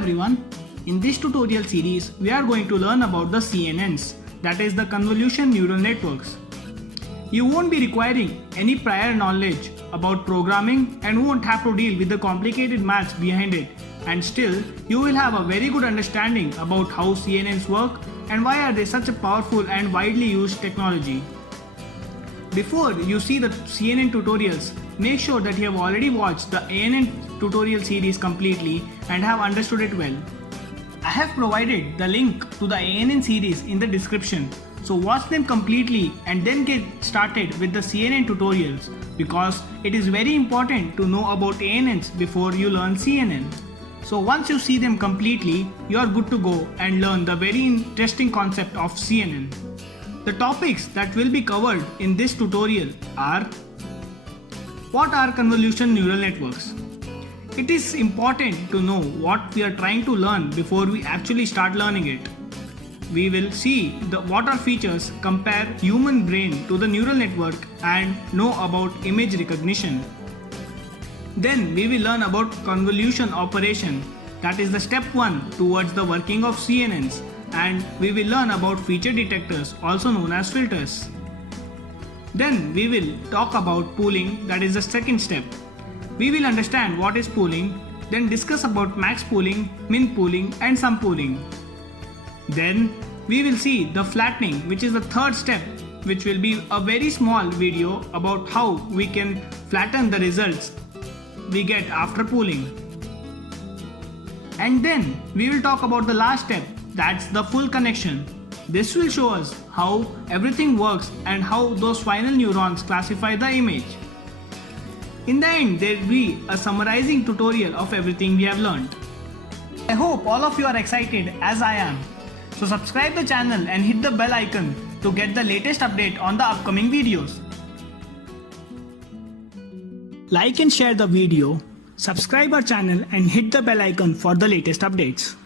everyone, in this tutorial series we are going to learn about the CNNs, that is the convolution neural networks. You won't be requiring any prior knowledge about programming and won't have to deal with the complicated maths behind it, and still you will have a very good understanding about how CNNs work and why are they such a powerful and widely used technology. Before you see the CNN tutorials, make sure that you have already watched the ANN tutorial series completely and have understood it well. I have provided the link to the ANN series in the description, so watch them completely and then get started with the CNN tutorials, because it is very important to know about ANNs before you learn CNN. So once you see them completely, you are good to go and learn the very interesting concept of CNN. The topics that will be covered in this tutorial are: what are convolution neural networks? It is important to know what we are trying to learn before we actually start learning it. We will see what are features, compare human brain to the neural network and know about image recognition. Then we will learn about convolution operation, that is the step 1 towards the working of CNNs, and we will learn about feature detectors, also known as filters. Then we will talk about pooling, that is the second step. We will understand what is pooling, then discuss about max pooling, min pooling and sum pooling. Then we will see the flattening, which is the third step, which will be a very small video about how we can flatten the results we get after pooling. And then we will talk about the last step, that's the full connection. This will show us how everything works and how those final neurons classify the image. In the end, there will be a summarizing tutorial of everything we have learned. I hope all of you are excited as I am. So subscribe the channel and hit the bell icon to get the latest update on the upcoming videos. Like and share the video, subscribe our channel and hit the bell icon for the latest updates.